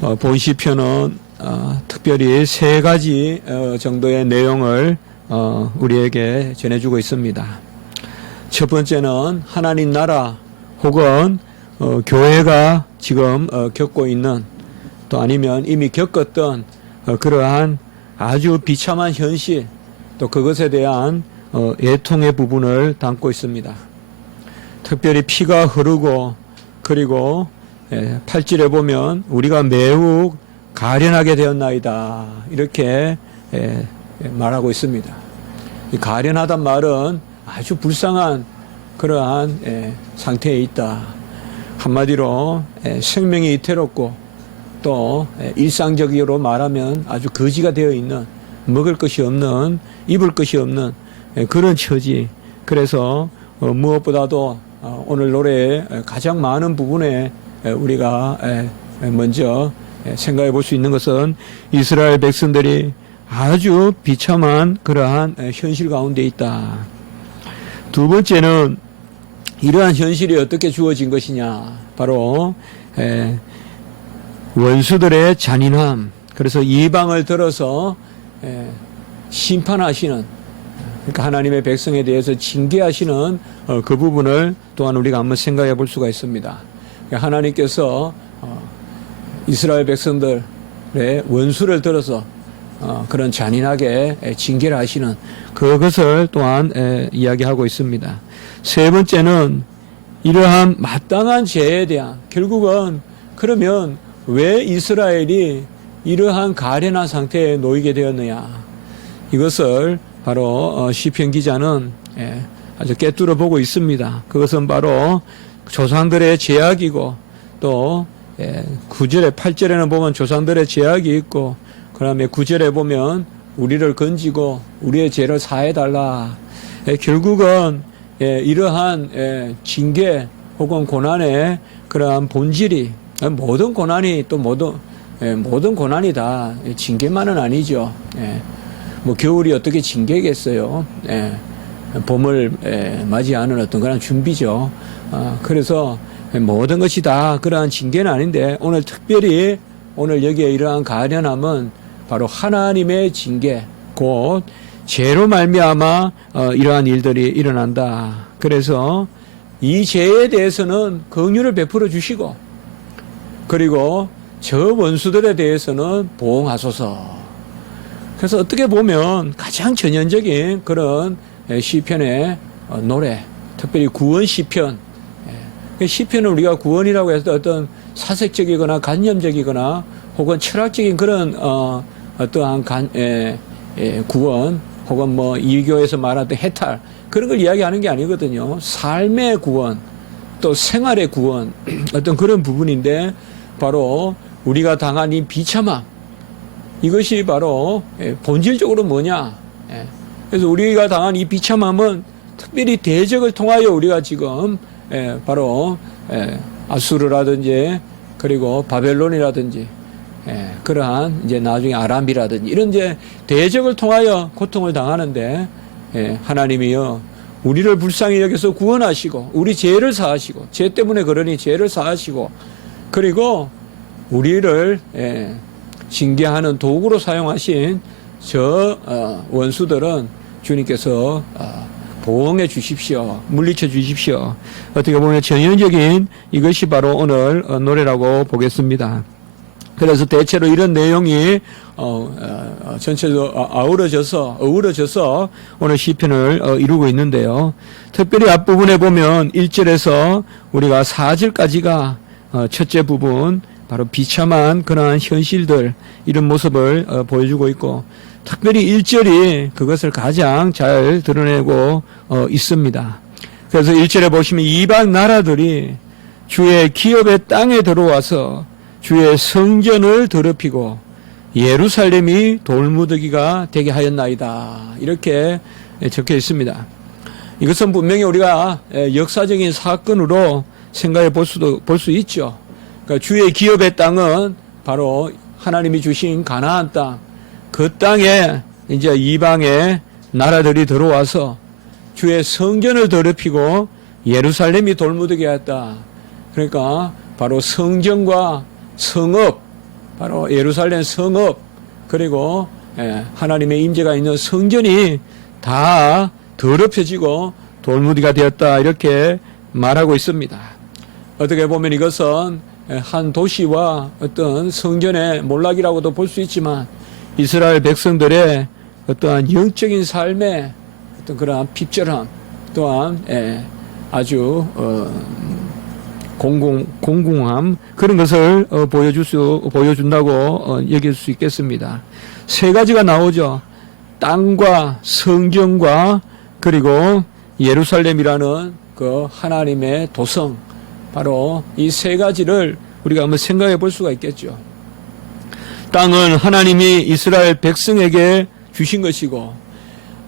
본 시편은 특별히 세 가지 정도의 내용을 우리에게 전해주고 있습니다. 첫 번째는 하나님 나라 혹은 교회가 지금 겪고 있는, 또 아니면 이미 겪었던 그러한 아주 비참한 현실, 또 그것에 대한 애통의 부분을 담고 있습니다. 특별히 피가 흐르고, 그리고 8절에 보면 우리가 매우 가련하게 되었나이다, 이렇게 말하고 있습니다. 이 가련하단 말은 아주 불쌍한 그러한 상태에 있다. 한마디로 생명이 위태롭고, 또 일상적으로 말하면 아주 거지가 되어 있는, 먹을 것이 없는, 입을 것이 없는 그런 처지. 그래서 무엇보다도 오늘 노래의 가장 많은 부분에 우리가 먼저 생각해 볼 수 있는 것은 이스라엘 백성들이 아주 비참한 그러한 현실 가운데 있다. 두 번째는 이러한 현실이 어떻게 주어진 것이냐, 바로 원수들의 잔인함, 그래서 이방을 들어서 심판하시는, 그러니까 하나님의 백성에 대해서 징계하시는 그 부분을 또한 우리가 한번 생각해 볼 수가 있습니다. 하나님께서 이스라엘 백성들의 원수를 들어서 그런 잔인하게 징계를 하시는 그것을 또한 이야기하고 있습니다. 세 번째는 이러한 마땅한 죄에 대한, 결국은 그러면 왜 이스라엘이 이러한 가련한 상태에 놓이게 되었느냐, 이것을 바로 시편 기자는 아주 꿰뚫어 보고 있습니다. 그것은 바로 조상들의 죄악이고, 또 9절에 8절에는 보면 조상들의 죄악이 있고, 그 다음에 9절에 보면 우리를 건지고 우리의 죄를 사해달라. 결국은 이러한 징계 혹은 고난의 그러한 본질이, 모든 고난이 또 모든 고난이 다 징계만은 아니죠. 뭐 겨울이 어떻게 징계겠어요. 봄을 맞이하는 어떤 그런 준비죠. 그래서 모든 것이 다 그러한 징계는 아닌데, 오늘 특별히 오늘 여기에 이러한 가련함은 바로 하나님의 징계, 곧 죄로 말미암아 이러한 일들이 일어난다. 그래서 이 죄에 대해서는 긍휼을 베풀어 주시고, 그리고 저 원수들에 대해서는 보응하소서. 그래서 어떻게 보면 가장 전형적인 그런 시편의 노래, 특별히 구원 시편. 시편은 우리가 구원이라고 해서 어떤 사색적이거나 관념적이거나 혹은 철학적인 그런 어떠한 구원, 혹은 뭐 이교에서 말하던 해탈, 그런 걸 이야기하는 게 아니거든요. 삶의 구원, 또 생활의 구원, 어떤 그런 부분인데, 바로 우리가 당한 이 비참함, 이것이 바로 본질적으로 뭐냐. 그래서 우리가 당한 이 비참함은 특별히 대적을 통하여 우리가 지금 바로 아수르라든지, 그리고 바벨론이라든지, 그러한 이제 나중에 아람이라든지 이런 이제 대적을 통하여 고통을 당하는데, 하나님이여 우리를 불쌍히 여겨서 구원하시고, 우리 죄를 사하시고, 죄 때문에 그러니 죄를 사하시고, 그리고 우리를 징계하는 도구로 사용하신 저 원수들은 주님께서 보응해 주십시오. 물리쳐 주십시오. 어떻게 보면 전형적인 이것이 바로 오늘 노래라고 보겠습니다. 그래서 대체로 이런 내용이 전체적으로 어우러져서 오늘 시편을 이루고 있는데요. 특별히 앞부분에 보면 1절에서 우리가 4절까지가 첫째 부분, 바로 비참한 그러한 현실들, 이런 모습을 보여주고 있고, 특별히 1절이 그것을 가장 잘 드러내고 있습니다. 그래서 1절에 보시면 이방 나라들이 주의 기업의 땅에 들어와서 주의 성전을 더럽히고 예루살렘이 돌무더기가 되게 하였나이다, 이렇게 적혀 있습니다. 이것은 분명히 우리가 역사적인 사건으로 생각해 볼 수 있죠. 그러니까 주의 기업의 땅은 바로 하나님이 주신 가나안 땅, 그 땅에 이제 이방의 나라들이 들어와서 주의 성전을 더럽히고 예루살렘이 돌무더기 하였다. 그러니까 바로 성전과 성읍, 바로 예루살렘 성읍 그리고 하나님의 임재가 있는 성전이 다 더럽혀지고 돌무디가 되었다 이렇게 말하고 있습니다. 어떻게 보면 이것은 한 도시와 어떤 성전의 몰락이라고도 볼 수 있지만 이스라엘 백성들의 어떠한 영적인 삶의 어떤 그러한 핍절함 또한 아주 공공함 그런 것을 보여준다고 여길 수 있겠습니다. 세 가지가 나오죠. 땅과 성전과 그리고 예루살렘이라는 그 하나님의 도성 바로 이 세 가지를 우리가 한번 생각해 볼 수가 있겠죠. 땅은 하나님이 이스라엘 백성에게 주신 것이고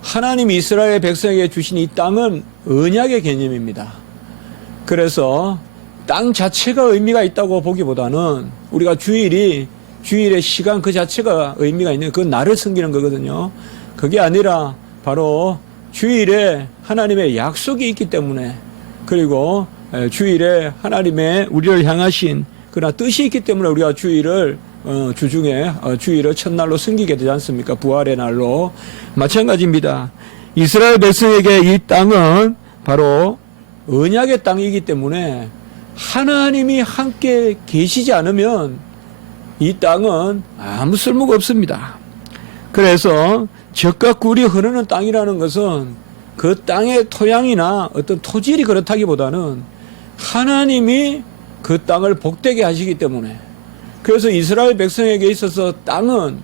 하나님이 이스라엘 백성에게 주신 이 땅은 언약의 개념입니다. 그래서 땅 자체가 의미가 있다고 보기보다는 우리가 주일의 시간 그 자체가 의미가 있는 그건 나를 섬기는 거거든요. 그게 아니라 바로 주일에 하나님의 약속이 있기 때문에 그리고 주일에 하나님의 우리를 향하신 그러나 뜻이 있기 때문에 우리가 주일을 주중에 주일을 첫날로 섬기게 되지 않습니까? 부활의 날로 마찬가지입니다. 이스라엘 백성에게 이 땅은 바로 언약의 땅이기 때문에 하나님이 함께 계시지 않으면 이 땅은 아무 쓸모가 없습니다. 그래서 젖과 꿀이 흐르는 땅이라는 것은 그 땅의 토양이나 어떤 토질이 그렇다기보다는 하나님이 그 땅을 복되게 하시기 때문에 그래서 이스라엘 백성에게 있어서 땅은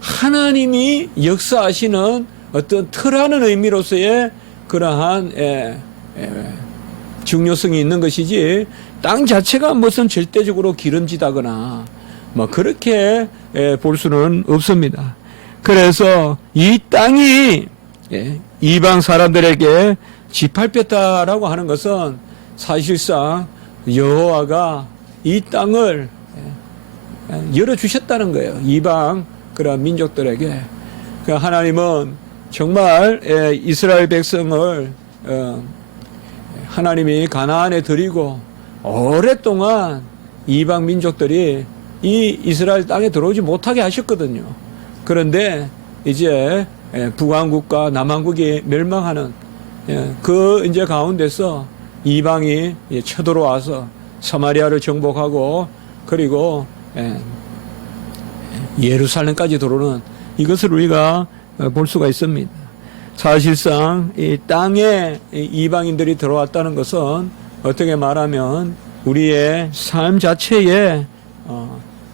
하나님이 역사하시는 어떤 터라는 의미로서의 그러한 중요성이 있는 것이지 땅 자체가 무슨 절대적으로 기름지다거나 뭐 그렇게 볼 수는 없습니다. 그래서 이 땅이 이방 사람들에게 짓밟혔다라고 하는 것은 사실상 여호와가 이 땅을 열어주셨다는 거예요. 이방 그런 민족들에게. 하나님은 정말 이스라엘 백성을 하나님이 가나안에 들이고 오랫동안 이방 민족들이 이 이스라엘 땅에 들어오지 못하게 하셨거든요. 그런데 이제 북왕국과 남왕국이 멸망하는 그 이제 가운데서 이방이 쳐들어와서 사마리아를 정복하고 그리고 예루살렘까지 들어오는 이것을 우리가 볼 수가 있습니다. 사실상 이 땅에 이방인들이 들어왔다는 것은 어떻게 말하면 우리의 삶 자체에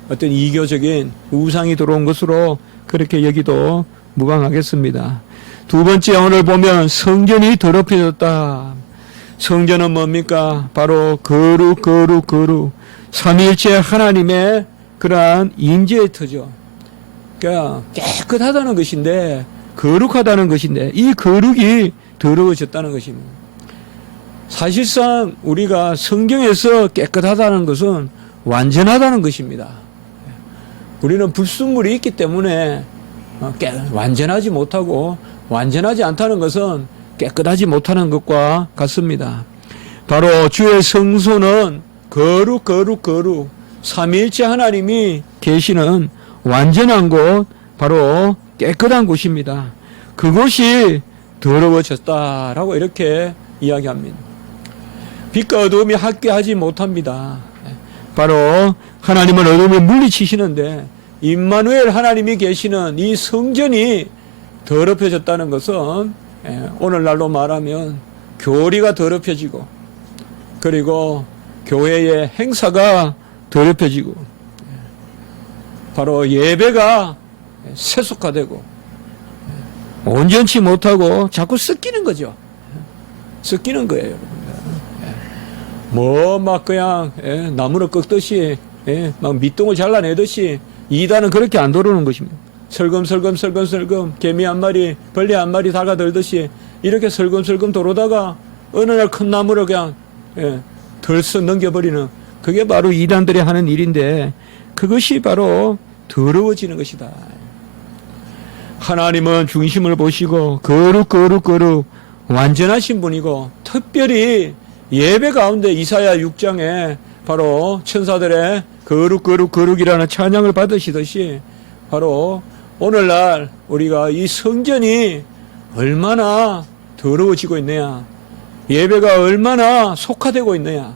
어떤 이교적인 우상이 들어온 것으로 그렇게 여기도 무방하겠습니다. 두 번째 오늘 보면 성전이 더럽혀졌다. 성전은 뭡니까? 바로 거룩 삼위일체 하나님의 그러한 임재의 터죠. 그러니까 깨끗하다는 것인데 거룩하다는 것인데 이 거룩이 더러워졌다는 것입니다. 사실상 우리가 성경에서 깨끗하다는 것은 완전하다는 것입니다. 우리는 불순물이 있기 때문에 완전하지 못하고 완전하지 않다는 것은 깨끗하지 못하는 것과 같습니다. 바로 주의 성소는 거룩 삼위일체 하나님이 계시는 완전한 곳 바로 깨끗한 곳입니다. 그곳이 더러워졌다라고 이렇게 이야기합니다. 빛과 어둠이 함께하지 못합니다. 바로 하나님은 어둠을 물리치시는데 임마누엘 하나님이 계시는 이 성전이 더럽혀졌다는 것은 오늘날로 말하면 교리가 더럽혀지고 그리고 교회의 행사가 더럽혀지고 바로 예배가 세속화되고 온전치 못하고 자꾸 섞이는 거죠. 섞이는 거예요. 뭐 막 그냥 나무를 꺾듯이 막 밑동을 잘라내듯이 이단은 그렇게 안 도르는 것입니다. 설금 개미 한 마리 벌레 한 마리 달가들듯이 이렇게 설금 도르다가 어느 날 큰 나무를 그냥 덜썩 넘겨버리는 그게 바로 이단들이 하는 일인데 그것이 바로 더러워지는 것이다. 하나님은 중심을 보시고 거룩 완전하신 분이고 특별히 예배 가운데 이사야 6장에 바로 천사들의 거룩 거룩 거룩이라는 찬양을 받으시듯이 바로 오늘날 우리가 이 성전이 얼마나 더러워지고 있느냐, 예배가 얼마나 속화되고 있느냐,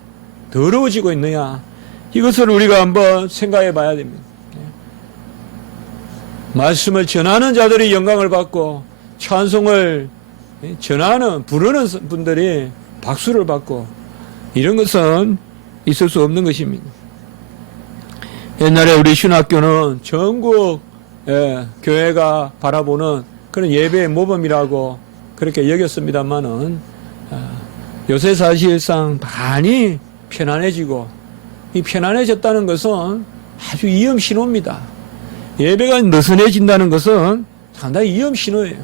더러워지고 있느냐, 이것을 우리가 한번 생각해 봐야 됩니다. 말씀을 전하는 자들이 영광을 받고 찬송을 전하는 부르는 분들이 박수를 받고, 이런 것은 있을 수 없는 것입니다. 옛날에 우리 신학교는 전국 교회가 바라보는 그런 예배의 모범이라고 그렇게 여겼습니다만은 요새 사실상 많이 편안해지고, 이 편안해졌다는 것은 아주 위험 신호입니다. 예배가 느슨해진다는 것은 상당히 위험 신호예요.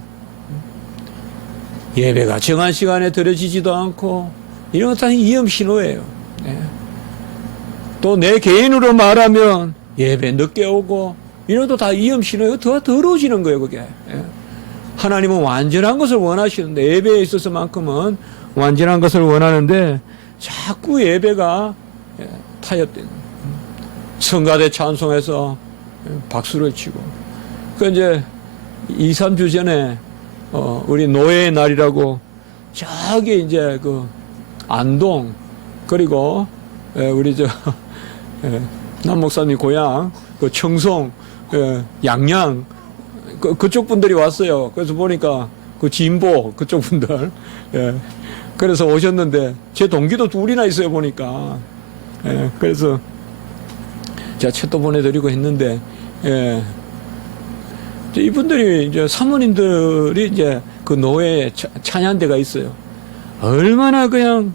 예배가 정한 시간에 드려지지도 않고, 이런 것도 위험 신호예요. 또 내 개인으로 말하면 예배 늦게 오고, 이런 것도 다 위험 신호예요. 더 더러워지는 거예요, 그게. 하나님은 완전한 것을 원하시는데, 예배에 있어서만큼은 완전한 것을 원하는데 자꾸 예배가 타협되는, 성가대 찬송해서 박수를 치고. 그 이제 2, 3주 전에 우리 노예의 날이라고 저기 이제 그 안동, 그리고 우리 저 남 목사님 고향 그 청송, 양양 그쪽 분들이 왔어요. 그래서 보니까 그 진보 그쪽 분들, 그래서 오셨는데 제 동기도 둘이나 있어요 보니까. 그래서 제가 책도 보내드리고 했는데, 이분들이 이제 사모님들이 이제 그 노예 찬양대가 있어요. 얼마나 그냥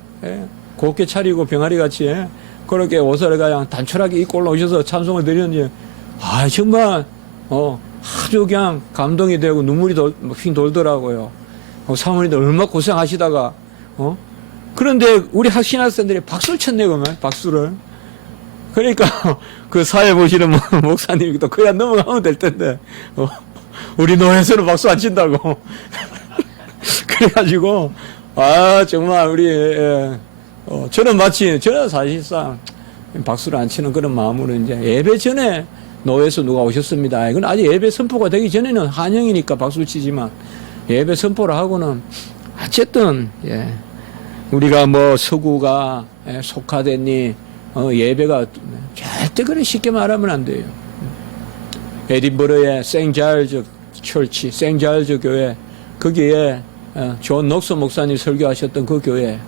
곱게 차리고 병아리 같이 그렇게 옷을 그냥 단촐하게 입고 올라오셔서 찬송을 드렸는지, 정말 아주 그냥 감동이 되고 눈물이 휙 돌더라고요. 사모님들 얼마나 고생하시다가 그런데 우리 신학생들이 박수를 쳤네, 그러면 박수를. 그러니까 그 사회 보시는 목사님이 또 그냥 넘어가면 될 텐데, 우리 노예에서는 박수 안 친다고. 그래가지고 정말 우리 저는 사실상 박수를 안 치는 그런 마음으로 이제 예배 전에 노예에서 누가 오셨습니다. 이건 아직 예배 선포가 되기 전에는 환영이니까 박수를 치지만, 예배 선포를 하고는 어쨌든 우리가 뭐 서구가 속화됐니, 예배가 절대 그래 쉽게 말하면 안 돼요. 에딘버러의 생자일즈 철치, 생자일즈 교회, 거기에 존 녹스 목사님 설교하셨던 그 교회,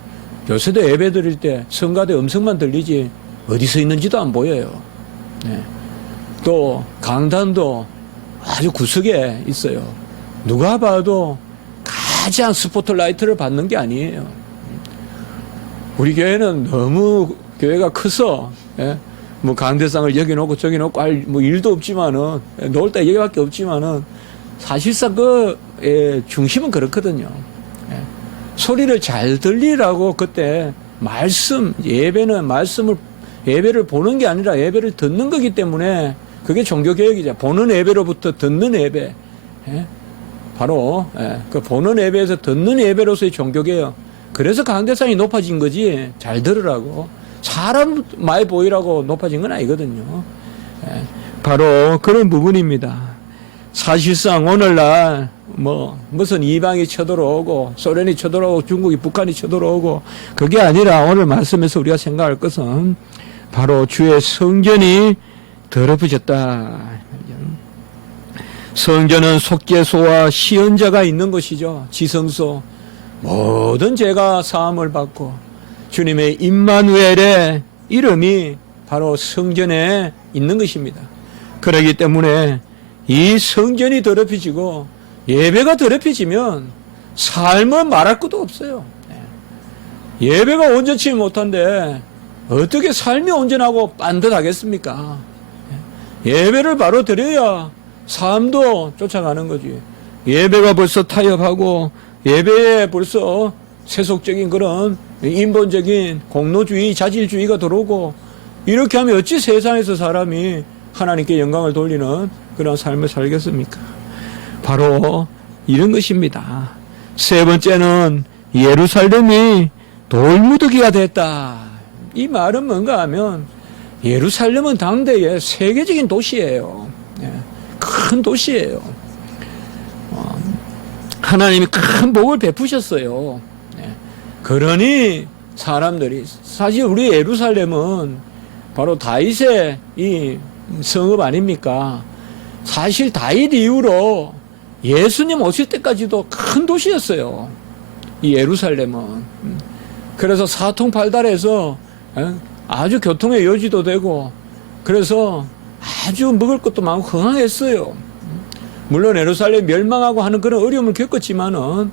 요새도 예배 드릴 때 성가대 음성만 들리지 어디서 있는지도 안 보여요. 또 강단도 아주 구석에 있어요. 누가 봐도 가장 스포트라이트를 받는 게 아니에요. 우리 교회는 너무 교회가 커서 뭐 강대상을 여기 놓고 저기 놓고 할 뭐 일도 없지만은, 놓을 때 여기밖에 없지만은 사실상 그 중심은 그렇거든요. 소리를 잘 들리라고 그때 예배는 예배를 보는 게 아니라 예배를 듣는 거기 때문에 그게 종교개혁이죠. 보는 예배로부터 듣는 예배. 바로 그 보는 예배에서 듣는 예배로서의 종교개혁. 그래서 강대상이 높아진 거지, 잘 들으라고. 사람 많이 보이라고 높아진 건 아니거든요. 바로 그런 부분입니다. 사실상 오늘날 무슨 이방이 쳐들어오고 소련이 쳐들어오고 중국이 북한이 쳐들어오고 그게 아니라 오늘 말씀에서 우리가 생각할 것은 바로 주의 성전이 더럽혀졌다. 성전은 속죄소와 시언자가 있는 것이죠. 지성소. 모든 죄가 사함을 받고 주님의 임마누엘의 이름이 바로 성전에 있는 것입니다. 그렇기 때문에 이 성전이 더럽혀지고 예배가 더럽혀지면 삶은 말할 것도 없어요. 예배가 온전치 못한데 어떻게 삶이 온전하고 반듯하겠습니까? 예배를 바로 드려야 삶도 쫓아가는 거지. 예배가 벌써 타협하고 예배에 벌써 세속적인 그런 인본적인 공로주의, 자질주의가 들어오고, 이렇게 하면 어찌 세상에서 사람이 하나님께 영광을 돌리는 그런 삶을 살겠습니까? 바로 이런 것입니다. 세 번째는 예루살렘이 돌무더기가 됐다. 이 말은 뭔가 하면 예루살렘은 당대의 세계적인 도시예요. 예, 큰 도시예요. 하나님이 큰 복을 베푸셨어요. 예, 그러니 사람들이 사실 우리 예루살렘은 바로 다윗의 이 성읍 아닙니까? 사실 다윗 이후로 예수님 오실 때까지도 큰 도시였어요. 이 예루살렘은. 그래서 사통팔달해서 아주 교통의 요지도 되고 그래서 아주 먹을 것도 많고 흥황했어요. 물론 예루살렘 멸망하고 하는 그런 어려움을 겪었지만은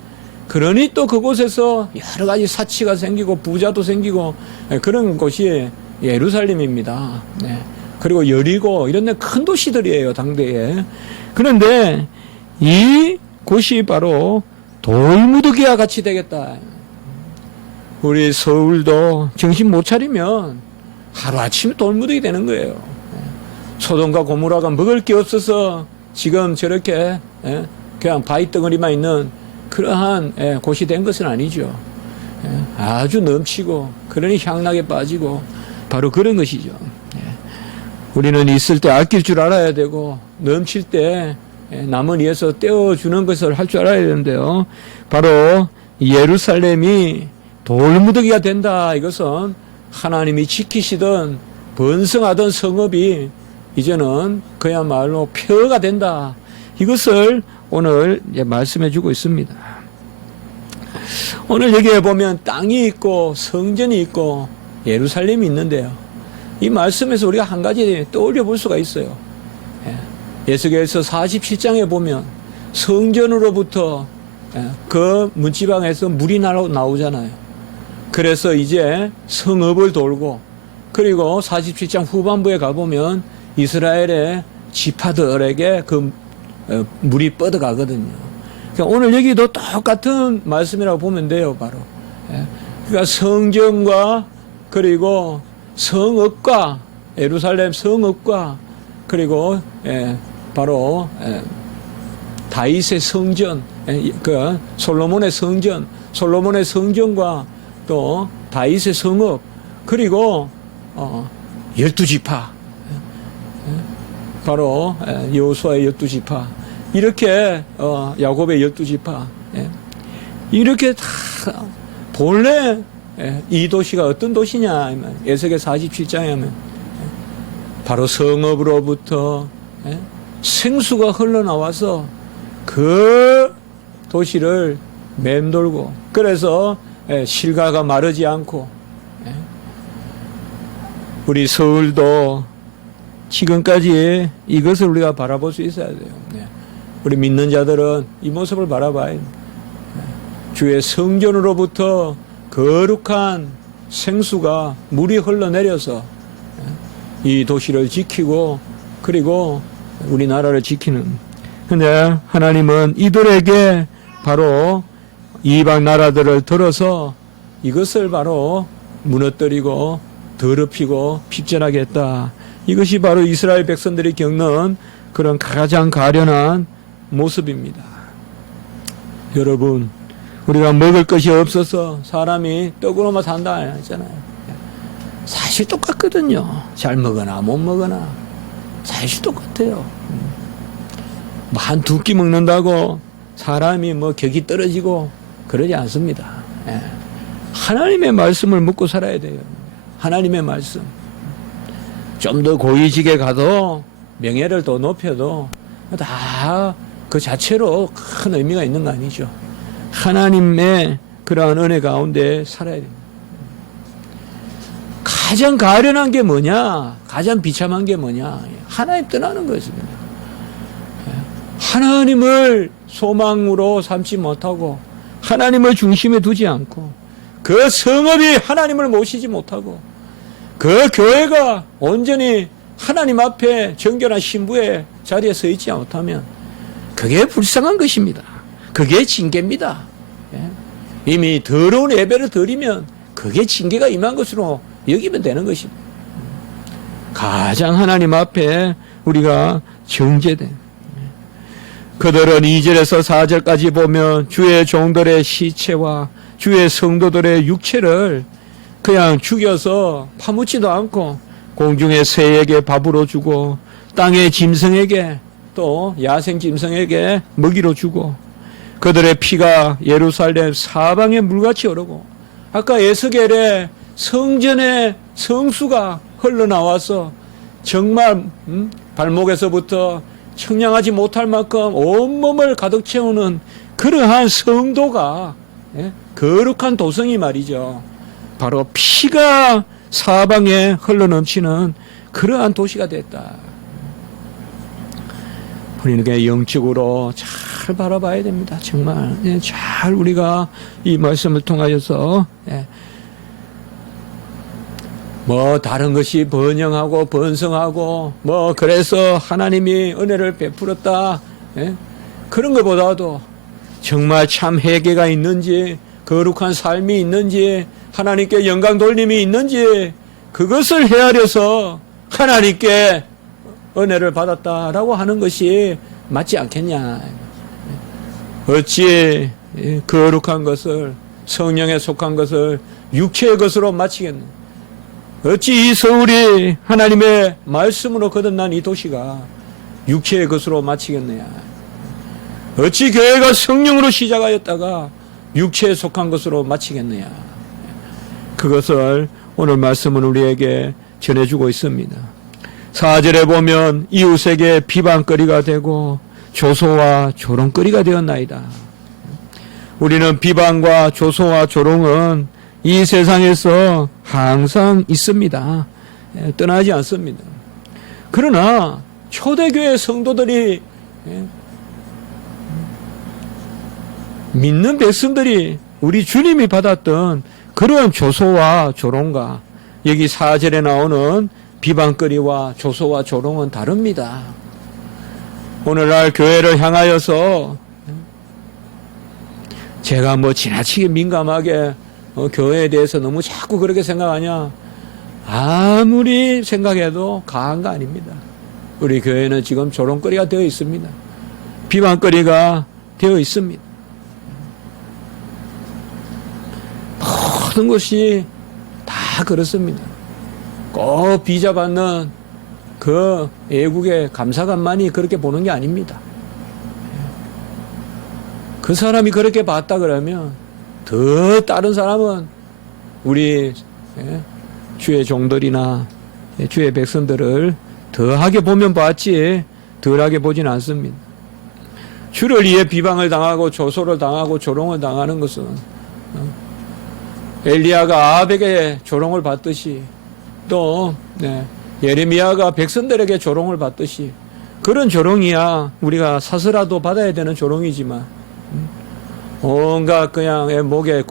그러니 또 그곳에서 여러 가지 사치가 생기고 부자도 생기고 그런 곳이 예루살렘입니다. 네. 그리고 여리고 이런 데 큰 도시들이에요, 당대에. 그런데 이 곳이 바로 돌무더기와 같이 되겠다. 우리 서울도 정신 못 차리면 하루아침에 돌무더기 되는 거예요. 소돔과 고모라가 먹을 게 없어서 지금 저렇게 그냥 바위덩어리만 있는 그러한 곳이 된 것은 아니죠. 아주 넘치고 그러니 향락에 빠지고 바로 그런 것이죠. 우리는 있을 때 아낄 줄 알아야 되고 넘칠 때 남은 이에서 떼어주는 것을 할 줄 알아야 되는데요. 바로 예루살렘이 돌무더기가 된다. 이것은 하나님이 지키시던 번성하던 성읍이 이제는 그야말로 폐허가 된다. 이것을 오늘 말씀해 주고 있습니다. 오늘 여기에 보면 땅이 있고 성전이 있고 예루살렘이 있는데요. 이 말씀에서 우리가 한 가지 떠올려 볼 수가 있어요. 예수께서 47장에 보면 성전으로부터 그 문지방에서 물이 나오잖아요. 그래서 이제 성읍을 돌고 그리고 47장 후반부에 가보면 이스라엘의 지파들에게 그 물이 뻗어가거든요. 그러니까 오늘 여기도 똑같은 말씀이라고 보면 돼요, 바로. 그러니까 성전과 그리고 성읍과 예루살렘 성읍과 그리고 바로 다윗의 성전, 그 솔로몬의 성전과 또 다윗의 성읍 그리고 12지파 바로 여호수아의 12지파 이렇게 야곱의 12지파 이렇게 다 본래 이 도시가 어떤 도시냐 에스겔 47장에 하면 바로 성읍으로부터 생수가 흘러나와서 그 도시를 맴돌고 그래서 실과가 마르지 않고 우리 서울도 지금까지 이것을 우리가 바라볼 수 있어야 돼요. 우리 믿는 자들은 이 모습을 바라봐야 돼요. 주의 성전으로부터 거룩한 생수가 물이 흘러내려서 이 도시를 지키고 그리고 우리나라를 지키는. 근데 하나님은 이들에게 바로 이방 나라들을 들어서 이것을 바로 무너뜨리고 더럽히고 핍전하게 했다. 이것이 바로 이스라엘 백성들이 겪는 그런 가장 가련한 모습입니다. 여러분, 우리가 먹을 것이 없어서 사람이 떡으로만 산다 했잖아요. 사실 똑같거든요. 잘 먹거나 못 먹거나 사실 똑같아요. 뭐 한 두 끼 먹는다고 사람이 뭐 격이 떨어지고 그러지 않습니다. 하나님의 말씀을 먹고 살아야 돼요. 하나님의 말씀. 좀 더 고위직에 가도 명예를 더 높여도 다 그 자체로 큰 의미가 있는 거 아니죠. 하나님의 그러한 은혜 가운데 살아야 됩니다. 가장 가련한 게 뭐냐? 가장 비참한 게 뭐냐? 하나님 떠나는 것입니다. 하나님을 소망으로 삼지 못하고 하나님을 중심에 두지 않고 그 성읍이 하나님을 모시지 못하고 그 교회가 온전히 하나님 앞에 정결한 신부의 자리에 서 있지 못하면 그게 불쌍한 것입니다. 그게 징계입니다. 이미 더러운 예배를 드리면 그게 징계가 임한 것으로 여기면 되는 것입니다. 가장 하나님 앞에 우리가 정죄된 그들은 2절에서 4절까지 보면 주의 종들의 시체와 주의 성도들의 육체를 그냥 죽여서 파묻지도 않고 공중의 새에게 밥으로 주고 땅의 짐승에게 또 야생 짐승에게 먹이로 주고 그들의 피가 예루살렘 사방에 물같이 흐르고 아까 에스겔의 성전의 성수가 흘러나와서 정말 발목에서부터 청량하지 못할 만큼 온몸을 가득 채우는 그러한 성도가 거룩한 도성이 말이죠. 바로 피가 사방에 흘러넘치는 그러한 도시가 됐다. 우리는 영적으로 잘 바라봐야 됩니다. 정말 잘 우리가 이 말씀을 통하여서 뭐 다른 것이 번영하고 번성하고 뭐 그래서 하나님이 은혜를 베풀었다 그런 것보다도 정말 참 회개가 있는지 거룩한 삶이 있는지 하나님께 영광 돌림이 있는지 그것을 헤아려서 하나님께 은혜를 받았다라고 하는 것이 맞지 않겠냐. 어찌 거룩한 것을 성령에 속한 것을 육체의 것으로 마치겠느냐. 어찌 이 서울이 하나님의 말씀으로 거듭난 이 도시가 육체의 것으로 마치겠느냐. 어찌 교회가 성령으로 시작하였다가 육체에 속한 것으로 마치겠느냐. 그것을 오늘 말씀은 우리에게 전해주고 있습니다. 4절에 보면 이웃에게 비방거리가 되고 조소와 조롱거리가 되었나이다. 우리는 비방과 조소와 조롱은 이 세상에서 항상 있습니다. 떠나지 않습니다. 그러나 초대교회 성도들이 믿는 백성들이 우리 주님이 받았던 그런 조소와 조롱과 여기 4절에 나오는 비방거리와 조소와 조롱은 다릅니다. 오늘날 교회를 향하여서 제가 뭐 지나치게 민감하게 교회에 대해서 너무 자꾸 그렇게 생각하냐? 아무리 생각해도 과한 거 아닙니다. 우리 교회는 지금 조롱거리가 되어 있습니다. 비방거리가 되어 있습니다. 모든 것이 다 그렇습니다. 꼭 비자받는 그 애국의 감사관만이 그렇게 보는 게 아닙니다. 그 사람이 그렇게 봤다 그러면 더 다른 사람은 우리 주의 종들이나 주의 백성들을 더하게 보면 봤지 덜하게 보진 않습니다. 주를 위해 비방을 당하고 조소를 당하고 조롱을 당하는 것은 엘리야가 아합에게 조롱을 받듯이 또 예레미야가 백성들에게 조롱을 받듯이 그런 조롱이야 우리가 사서라도 받아야 되는 조롱이지만 온갖 그냥 목에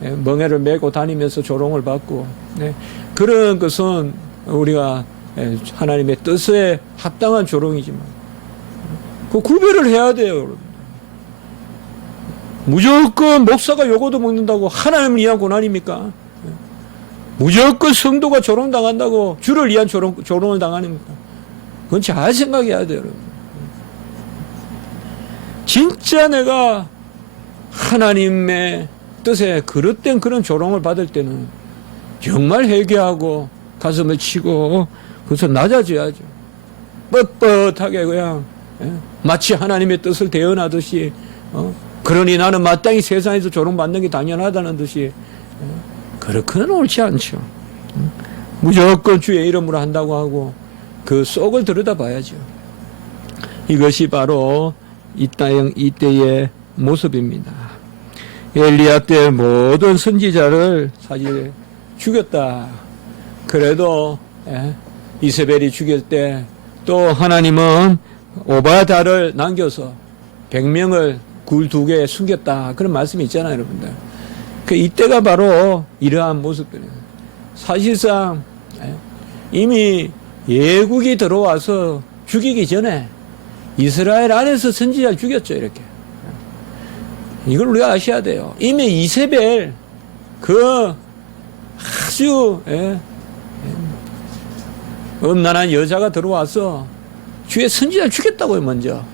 멍에를 메고 다니면서 조롱을 받고 그런 것은 우리가 하나님의 뜻에 합당한 조롱이지만 그 구별을 해야 돼요. 여러분. 무조건 목사가 요거도 먹는다고 하나님을 위한 고난입니까? 무조건 성도가 조롱당한다고 주를 위한 조롱을 당하니까 그건 잘 생각해야 돼요. 여러분. 진짜 내가 하나님의 뜻에 그릇된 그런 조롱을 받을 때는 정말 회개하고 가슴을 치고 그래서 낮아져야죠. 뻣뻣하게 그냥 마치 하나님의 뜻을 대언하듯이 그러니 나는 마땅히 세상에서 조롱받는 게 당연하다는 듯이 그렇게는 옳지 않죠. 무조건 주의 이름으로 한다고 하고 그 속을 들여다봐야죠. 이것이 바로 이때의 모습입니다. 엘리야 때 모든 선지자를 사실 죽였다. 그래도 이세벨이 죽일 때 또 하나님은 오바다를 남겨서 100명을 굴 2개에 숨겼다. 그런 말씀이 있잖아요, 여러분들. 이때가 바로 이러한 모습들이에요. 사실상 이미 예국이 들어와서 죽이기 전에 이스라엘 안에서 선지자를 죽였죠, 이렇게. 이걸 우리가 아셔야 돼요. 이미 이세벨 그 아주 음란한 여자가 들어와서 주의 선지자를 죽였다고요, 먼저.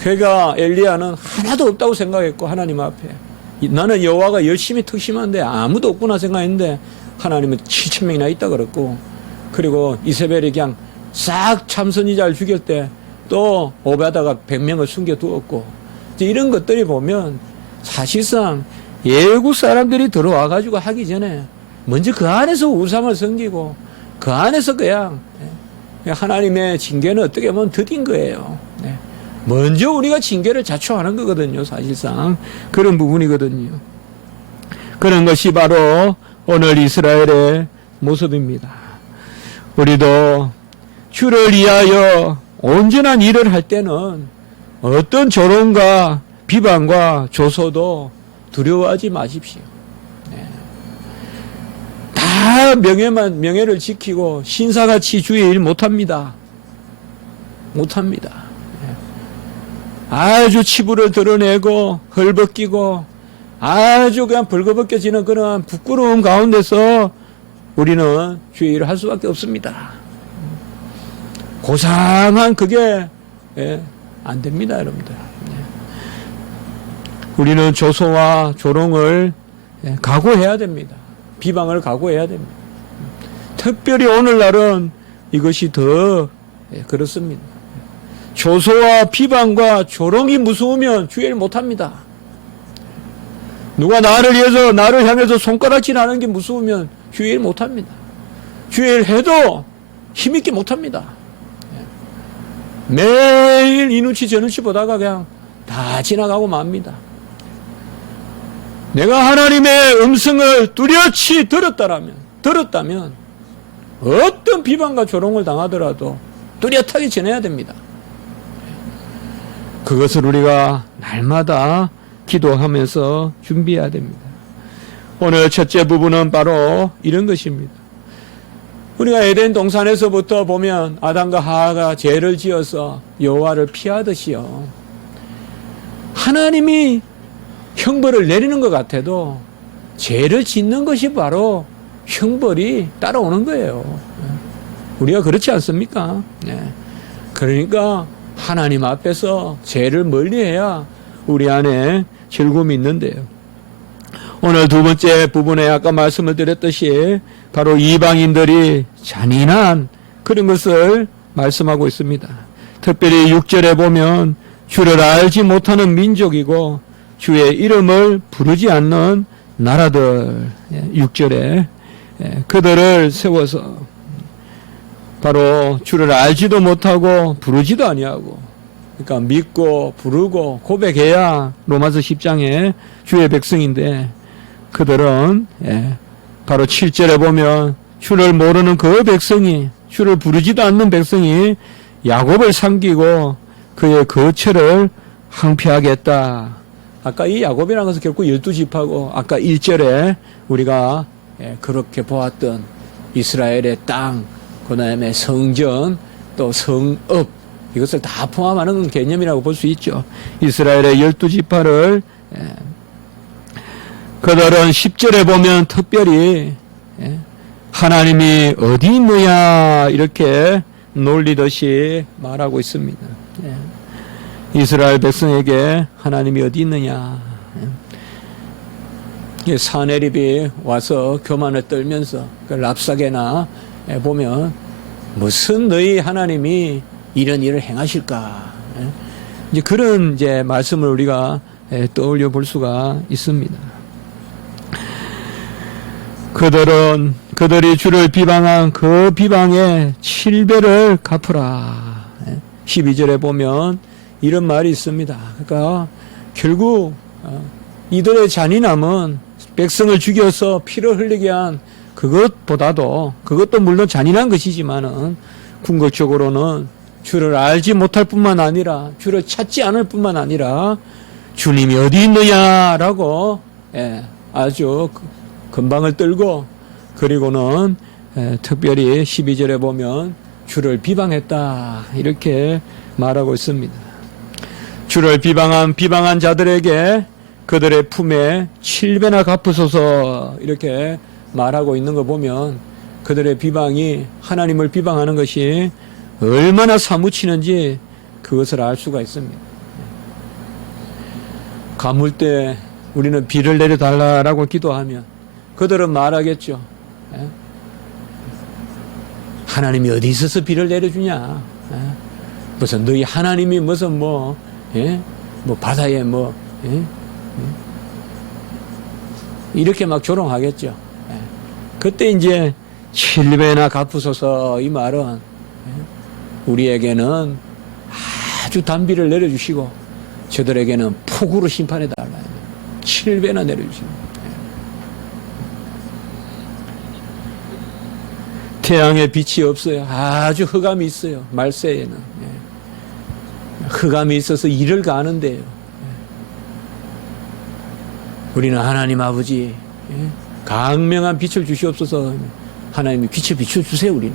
그러니까 엘리야는 하나도 없다고 생각했고 하나님 앞에 나는 여호와가 열심히 특심한데 아무도 없구나 생각했는데 하나님은 7,000명이나 있다 그랬고 그리고 이세벨이 그냥 싹 참선이자를 죽일 때 또 오베다가 100명을 숨겨두었고, 이제 이런 것들이 보면 사실상 예국 사람들이 들어와가지고 하기 전에 먼저 그 안에서 우상을 섬기고 그 안에서 그냥 하나님의 징계는 어떻게 보면 드딘 거예요. 먼저 우리가 징계를 자초하는 거거든요. 사실상 그런 부분이거든요. 그런 것이 바로 오늘 이스라엘의 모습입니다. 우리도 주를 위하여 온전한 일을 할 때는 어떤 조롱과 비방과 조소도 두려워하지 마십시오. 다 명예를 지키고 신사같이 주의 일 못합니다. 못합니다. 아주 치부를 드러내고 헐벗기고 아주 그냥 벌거벗겨지는 그런 부끄러움 가운데서 우리는 주의 일을 할 수밖에 없습니다. 고상한 그게 안 됩니다, 여러분들. 우리는 조소와 조롱을 각오해야 됩니다. 비방을 각오해야 됩니다. 특별히 오늘날은 이것이 더 그렇습니다. 조소와 비방과 조롱이 무서우면 주의를 못합니다. 누가 나를 위해서 나를 향해서 손가락질하는 게 무서우면 주의를 못합니다. 주의를 해도 힘있게 못합니다. 매일 이 눈치 저 눈치 보다가 그냥 다 지나가고 맙니다. 내가 하나님의 음성을 뚜렷이 들었다면 어떤 비방과 조롱을 당하더라도 뚜렷하게 전해야 됩니다. 그것을 우리가 날마다 기도하면서 준비해야 됩니다. 오늘 첫째 부분은 바로 이런 것입니다. 우리가 에덴 동산에서부터 보면 아담과 하와가 죄를 지어서 여호와를 피하듯이요, 하나님이 형벌을 내리는 것 같아도 죄를 짓는 것이 바로 형벌이 따라오는 거예요. 우리가 그렇지 않습니까? 그러니까 하나님 앞에서 죄를 멀리해야 우리 안에 즐거움이 있는데요. 오늘 두 번째 부분에 아까 말씀을 드렸듯이 바로 이방인들이 잔인한 그런 것을 말씀하고 있습니다. 특별히 6절에 보면 주를 알지 못하는 민족이고 주의 이름을 부르지 않는 나라들, 6절에 그들을 세워서 바로 주를 알지도 못하고 부르지도 아니하고, 그러니까 믿고 부르고 고백해야 로마서 10장에 주의 백성인데, 그들은 바로 7절에 보면 주를 모르는 그 백성이, 주를 부르지도 않는 백성이 야곱을 삼키고 그의 거처를 항폐하겠다. 아까 이 야곱이라는 것은 결국 12지파고, 아까 1절에 우리가 그렇게 보았던 이스라엘의 땅, 그 다음에 성전, 또 성읍, 이것을 다 포함하는 개념이라고 볼 수 있죠. 이스라엘의 12지파를 그들은 10절에 보면 특별히 하나님이 어디 있느냐 이렇게 놀리듯이 말하고 있습니다. 이스라엘 백성에게 하나님이 어디 있느냐. 사내립이 와서 교만을 떨면서 그 랍사게나 보면 무슨 너희 하나님이 이런 일을 행하실까. 이제 그런 이제 말씀을 우리가 떠올려 볼 수가 있습니다. 그들이 주를 비방한 그 비방의 7배를 갚으라. 12절에 보면 이런 말이 있습니다. 그러니까 결국 이들의 잔인함은 백성을 죽여서 피를 흘리게 한 그것보다도, 그것도 물론 잔인한 것이지만은 궁극적으로는 주를 알지 못할 뿐만 아니라 주를 찾지 않을 뿐만 아니라 주님이 어디 있느냐라고 아주 건방을 떨고, 그리고는 특별히 12절에 보면 주를 비방했다 이렇게 말하고 있습니다. 주를 비방한 자들에게 그들의 품에 7배나 갚으소서 이렇게 말하고 있는 거 보면 그들의 비방이, 하나님을 비방하는 것이 얼마나 사무치는지 그것을 알 수가 있습니다. 가물 때 우리는 비를 내려달라라고 기도하면 그들은 말하겠죠. 하나님이 어디 있어서 비를 내려주냐? 무슨 너희 하나님이 무슨 뭐 바다에 이렇게 막 조롱하겠죠. 그때 이제 7배나 갚으소서 이 말은 우리에게는 아주 단비를 내려주시고 저들에게는 폭우로 심판해 달라. 7배나 내려주시고. 태양에 빛이 없어요. 아주 흑암이 있어요. 말세에는. 흑암이 있어서 일을 가는데요. 우리는 하나님 아버지 강명한 빛을 주시옵소서. 하나님이 빛을 비춰주세요. 우리는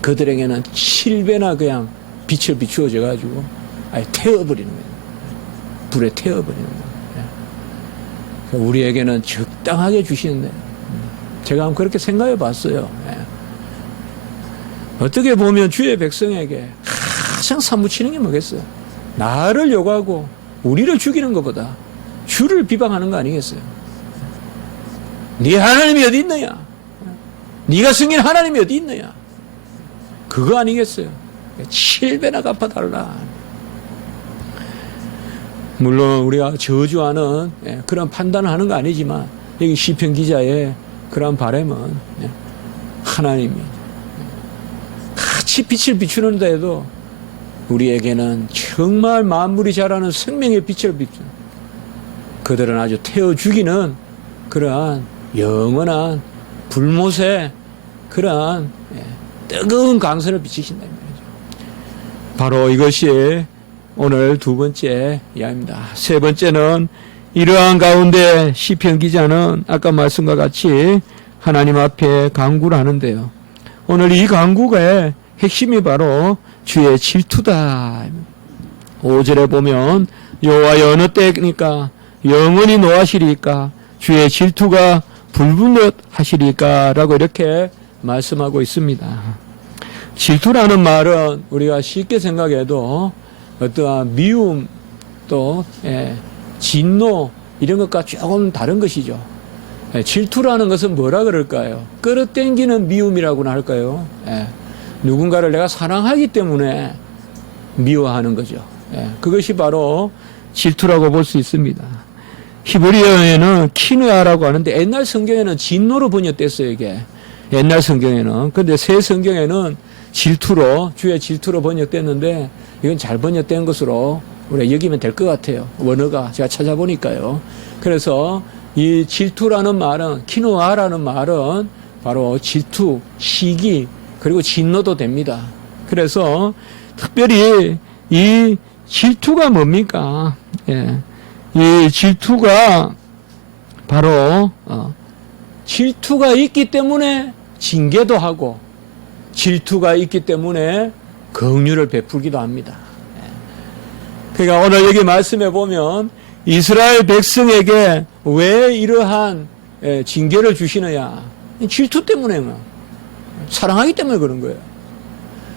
그들에게는 7배나 그냥 빛을 비추어져 가지고 아예 태워버리는 거예요. 불에 태워버리는 거예요. 우리에게는 적당하게 주시는데 제가 한번 그렇게 생각해 봤어요. 어떻게 보면 주의 백성에게 가장 사무치는 게 뭐겠어요? 나를 요구하고 우리를 죽이는 것보다 주를 비방하는 거 아니겠어요? 네 하나님이 어디 있느냐? 네가 승인 하나님이 어디 있느냐? 그거 아니겠어요? 7배나 갚아달라. 물론 우리가 저주하는 그런 판단을 하는 거 아니지만 여기 시편 기자의 그런 바람은 하나님이 같이 빛을 비추는데도 우리에게는 정말 만물이 자라는 생명의 빛을 비추는 그들은 아주 태워 죽이는 그러한 영원한 불못의 그러한 뜨거운 강선을 비치신다는 말이죠. 바로 이것이 오늘 두 번째 이야기입니다. 세 번째는 이러한 가운데 시편 기자는 아까 말씀과 같이 하나님 앞에 간구를 하는데요. 오늘 이 간구의 핵심이 바로 주의 질투다. 5절에 보면 여호와여 어느 때니까 영원히 노하시리까 주의 질투가 불분듯 하시리까 라고 이렇게 말씀하고 있습니다. 질투라는 말은 우리가 쉽게 생각해도 어떠한 미움 또 진노 이런 것과 조금 다른 것이죠. 질투라는 것은 뭐라 그럴까요? 끌어당기는 미움이라고나 할까요? 누군가를 내가 사랑하기 때문에 미워하는 거죠. 그것이 바로 질투라고 볼 수 있습니다. 히브리어에는 키누아라고 하는데 옛날 성경에는 진노로 번역됐어요. 이게 옛날 성경에는. 근데 새 성경에는 질투로 주의 질투로 번역됐는데 이건 잘 번역된 것으로 우리가 여기면 될 것 같아요. 원어가 제가 찾아보니까요. 그래서 이 질투라는 말은 키누아라는 말은 바로 질투, 시기 그리고 진노도 됩니다. 그래서 특별히 이 질투가 뭡니까? 이 질투가 바로 질투가 있기 때문에 징계도 하고 질투가 있기 때문에 긍휼을 베풀기도 합니다. 그러니까 오늘 여기 말씀해 보면 이스라엘 백성에게 왜 이러한 징계를 주시느냐? 질투 때문에 사랑하기 때문에 그런 거예요.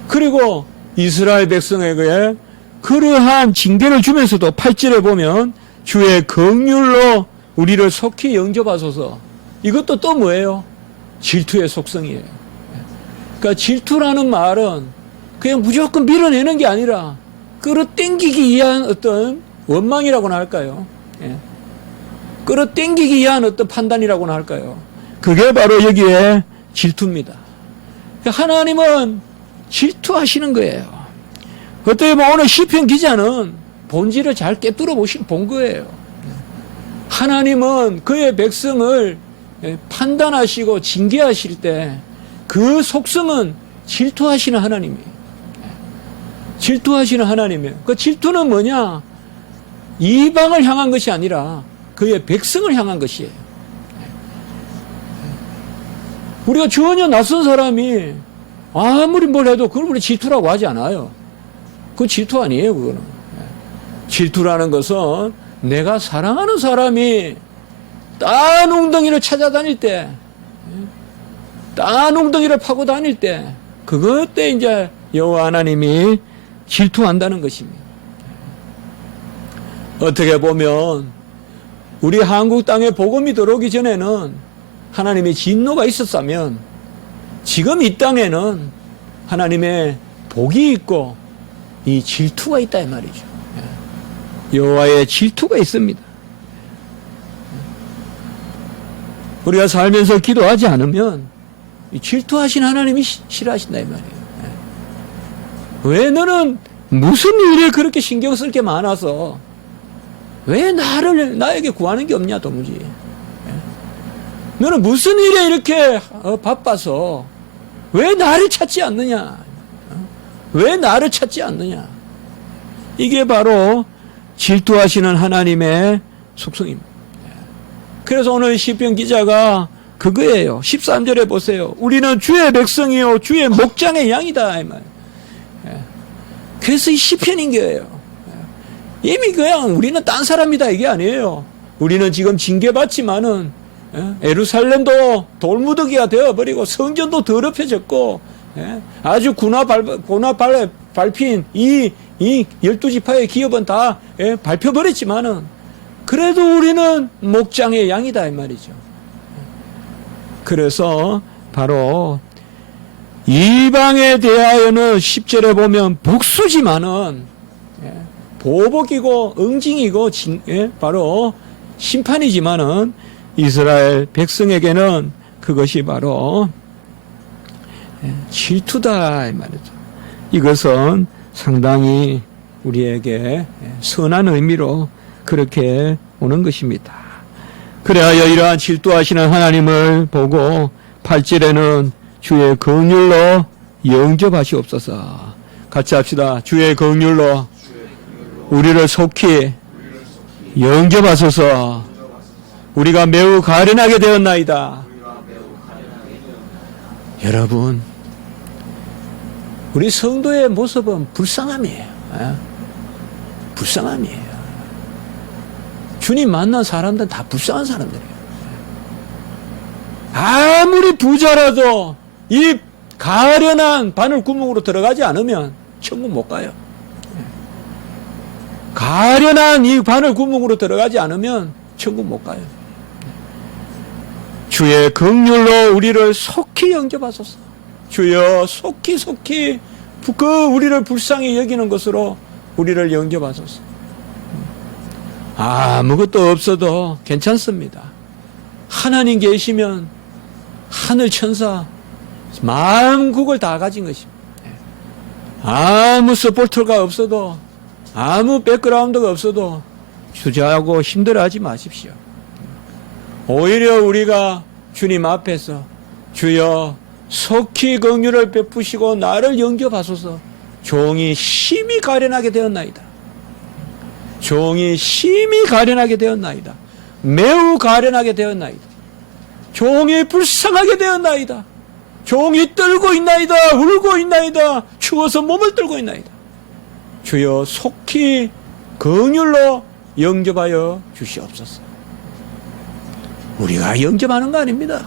그리고 이스라엘 백성에게 그러한 징계를 주면서도 8절에 보면 주의 긍휼로 우리를 속히 영접하소서. 이것도 또 뭐예요? 질투의 속성이에요. 그러니까 질투라는 말은 그냥 무조건 밀어내는 게 아니라 끌어당기기 위한 어떤 원망이라고나 할까요? 끌어당기기 위한 어떤 판단이라고나 할까요? 그게 바로 여기에 질투입니다. 하나님은 질투하시는 거예요. 어떻게 보면 오늘 시편 기자는 본질을 잘 꿰뚫어 본 거예요. 하나님은 그의 백성을 판단하시고 징계하실 때 그 속성은 질투하시는 하나님이에요. 질투하시는 하나님이에요. 그 질투는 뭐냐? 이방을 향한 것이 아니라 그의 백성을 향한 것이에요. 우리가 전혀 낯선 사람이 아무리 뭘 해도 그걸 우리 질투라고 하지 않아요. 그건 질투 아니에요, 그거는. 질투라는 것은 내가 사랑하는 사람이 딴 웅덩이를 찾아다닐 때, 딴 웅덩이를 파고 다닐 때, 그것 때 이제 여호와 하나님이 질투한다는 것입니다. 어떻게 보면 우리 한국 땅에 복음이 들어오기 전에는 하나님의 진노가 있었다면 지금 이 땅에는 하나님의 복이 있고 이 질투가 있다 이 말이죠. 여호와의 질투가 있습니다. 우리가 살면서 기도하지 않으면 질투하신 하나님이 싫어하신다 이 말이에요. 왜 너는 무슨 일에 그렇게 신경 쓸 게 많아서 왜 나에게 구하는 게 없냐 도무지. 너는 무슨 일에 이렇게 바빠서 왜 나를 찾지 않느냐. 왜 나를 찾지 않느냐. 이게 바로 질투하시는 하나님의 속성입니다. 그래서 오늘 시편 기자가 그거예요. 13절에 보세요. 우리는 주의 백성이요 주의 목장의 양이다 이 말. 그래서 이 시편인 거예요. 이미 그냥 우리는 딴 사람이다 이게 아니에요. 우리는 지금 징계받지만은 예루살렘도 돌무더기가 되어버리고 성전도 더럽혀졌고 아주 고나 밟힌 이 12지파의 기업은 다 밟혀버렸지만은 그래도 우리는 목장의 양이다 이 말이죠. 그래서 바로 이방에 대하여는 10절에 보면 복수지만은 보복이고 응징이고 바로 심판이지만은 이스라엘 백성에게는 그것이 바로 질투다 이 말이죠. 이것은 상당히 우리에게 선한 의미로 그렇게 오는 것입니다. 그래야 이러한 질투하시는 하나님을 보고 8절에는 주의 긍휼로 영접하시옵소서. 같이 합시다. 주의 긍휼로 우리를 속히 영접하소서. 우리가 매우 가련하게 되었나이다. 여러분, 우리 성도의 모습은 불쌍함이에요. 불쌍함이에요. 주님 만난 사람들은 다 불쌍한 사람들이에요. 아무리 부자라도 이 가련한 바늘 구멍으로 들어가지 않으면 천국 못 가요. 가련한 이 바늘 구멍으로 들어가지 않으면 천국 못 가요. 주의 긍휼로 우리를 속히 영접하소서. 주여 속히 우리를 불쌍히 여기는 것으로 우리를 영접하소서. 아무것도 없어도 괜찮습니다. 하나님 계시면 하늘 천사 만국을 다 가진 것입니다. 아무 서포터가 없어도 아무 백그라운드가 없어도 주저하고 힘들어하지 마십시오. 오히려 우리가 주님 앞에서 주여 속히 긍휼을 베푸시고 나를 영접하소서. 종이 심히 가련하게 되었나이다. 종이 심히 가련하게 되었나이다. 매우 가련하게 되었나이다. 종이 불쌍하게 되었나이다. 종이 떨고 있나이다. 울고 있나이다. 추워서 몸을 떨고 있나이다. 주여 속히 긍휼로 영접하여 주시옵소서. 우리가 영접하는 거 아닙니다.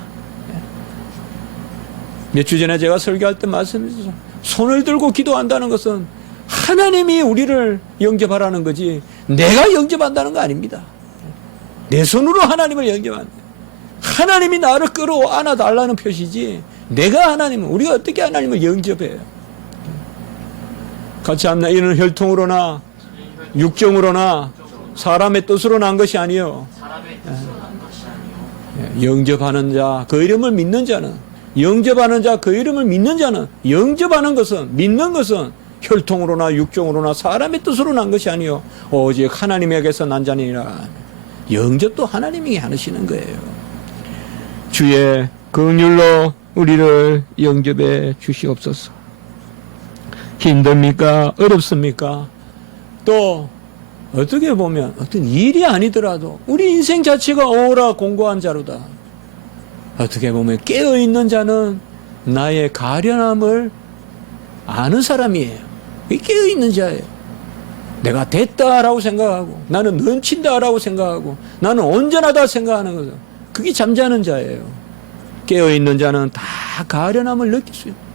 몇 주 전에 제가 설교할 때 말씀드렸죠. 손을 들고 기도한다는 것은 하나님이 우리를 영접하라는 거지 내가 영접한다는 거 아닙니다. 내 손으로 하나님을 영접한다. 하나님이 나를 끌어안아 달라는 표시지 내가 우리가 어떻게 하나님을 영접해요? 같이 합니다. 이는 혈통으로나 육정으로나 사람의 뜻으로 난 것이 아니요. 영접하는 자, 그 이름을 믿는 자는, 영접하는 자, 그 이름을 믿는 자는, 영접하는 것은, 믿는 것은 혈통으로나 육정으로나 사람의 뜻으로 난 것이 아니요 오직 하나님에게서 난 자니라. 영접도 하나님이 하시는 거예요. 주의 긍휼로 우리를 영접해 주시옵소서. 힘듭니까? 어렵습니까? 또 어떻게 보면 어떤 일이 아니더라도 우리 인생 자체가 오라 공고한 자로다. 어떻게 보면 깨어있는 자는 나의 가련함을 아는 사람이에요. 깨어있는 자예요. 내가 됐다라고 생각하고 나는 넘친다라고 생각하고 나는 온전하다 생각하는 거죠. 그게 잠자는 자예요. 깨어있는 자는 다 가련함을 느낄 수 있어요.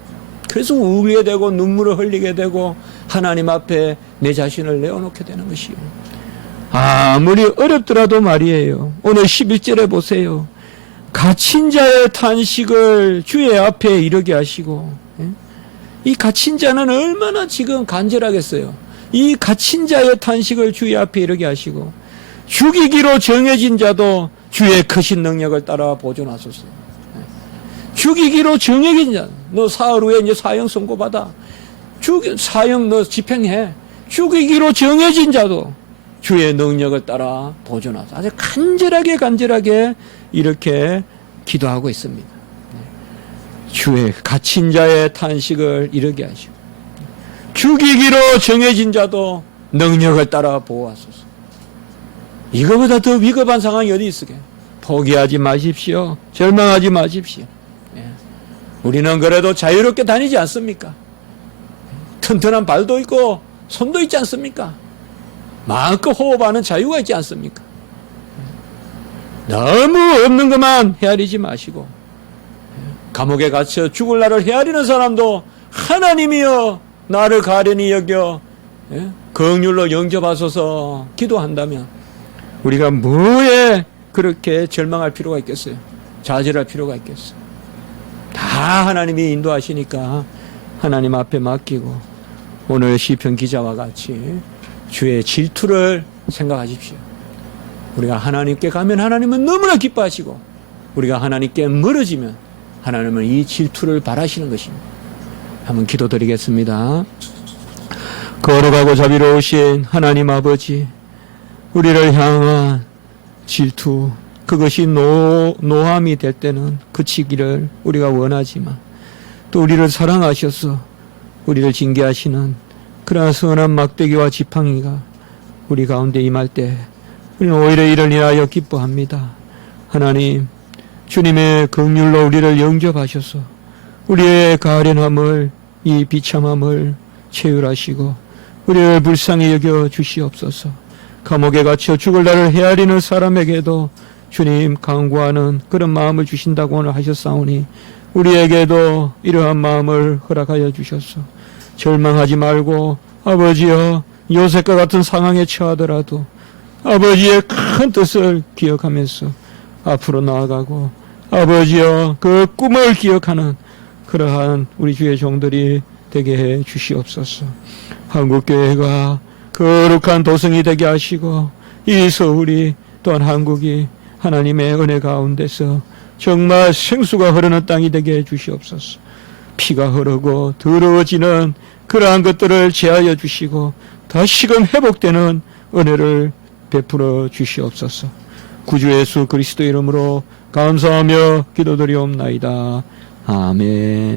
그래서 울게 되고 눈물을 흘리게 되고 하나님 앞에 내 자신을 내어놓게 되는 것이요. 아무리 어렵더라도 말이에요. 오늘 11절에 보세요. 갇힌 자의 탄식을 주의 앞에 이르게 하시고 이 갇힌 자는 얼마나 지금 간절하겠어요. 이 갇힌 자의 탄식을 주의 앞에 이르게 하시고 죽이기로 정해진 자도 주의 크신 능력을 따라 보존하소서. 죽이기로 정해진 자, 너 사흘 후에 이제 사형 선고받아. 사형 너 집행해. 죽이기로 정해진 자도 주의 능력을 따라 보존하소서. 아주 간절하게 이렇게 기도하고 있습니다. 주의 갇힌 자의 탄식을 이르게 하시고 죽이기로 정해진 자도 능력을 따라 보호하소서. 이거보다 더 위급한 상황이 어디 있으게? 포기하지 마십시오. 절망하지 마십시오. 우리는 그래도 자유롭게 다니지 않습니까? 튼튼한 발도 있고 손도 있지 않습니까? 마음껏 호흡하는 자유가 있지 않습니까? 너무 없는 것만 헤아리지 마시고 감옥에 갇혀 죽을 날을 헤아리는 사람도 하나님이여 나를 가련히 여겨 긍휼로 영접하소서 기도한다면 우리가 뭐에 그렇게 절망할 필요가 있겠어요? 좌절할 필요가 있겠어요? 다 하나님이 인도하시니까 하나님 앞에 맡기고 오늘 시편 기자와 같이 주의 질투를 생각하십시오. 우리가 하나님께 가면 하나님은 너무나 기뻐하시고 우리가 하나님께 멀어지면 하나님은 이 질투를 바라시는 것입니다. 한번 기도드리겠습니다. 거룩하고 자비로우신 하나님 아버지, 우리를 향한 질투, 그것이 노함이 될 때는 그치기를 우리가 원하지만 또 우리를 사랑하셔서 우리를 징계하시는 그러한 선한 막대기와 지팡이가 우리 가운데 임할 때 우리는 오히려 이를 인하여 기뻐합니다. 하나님, 주님의 긍휼로 우리를 영접하셔서 우리의 가련함을, 이 비참함을 채울하시고 우리를 불쌍히 여겨 주시옵소서. 감옥에 갇혀 죽을 날을 헤아리는 사람에게도 주님 강구하는 그런 마음을 주신다고 오늘 하셨사오니 우리에게도 이러한 마음을 허락하여 주셔서 절망하지 말고 아버지여 요셉과 같은 상황에 처하더라도 아버지의 큰 뜻을 기억하면서 앞으로 나아가고 아버지여 그 꿈을 기억하는 그러한 우리 주의 종들이 되게 해 주시옵소서. 한국교회가 거룩한 도성이 되게 하시고 이 서울이 또한 한국이 하나님의 은혜 가운데서 정말 생수가 흐르는 땅이 되게 해 주시옵소서. 피가 흐르고 더러워지는 그러한 것들을 제하여 주시고 다시금 회복되는 은혜를 베풀어 주시옵소서. 구주 예수 그리스도 이름으로 감사하며 기도드리옵나이다. 아멘.